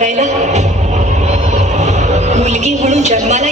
करायला. मुलगी म्हणून जन्माला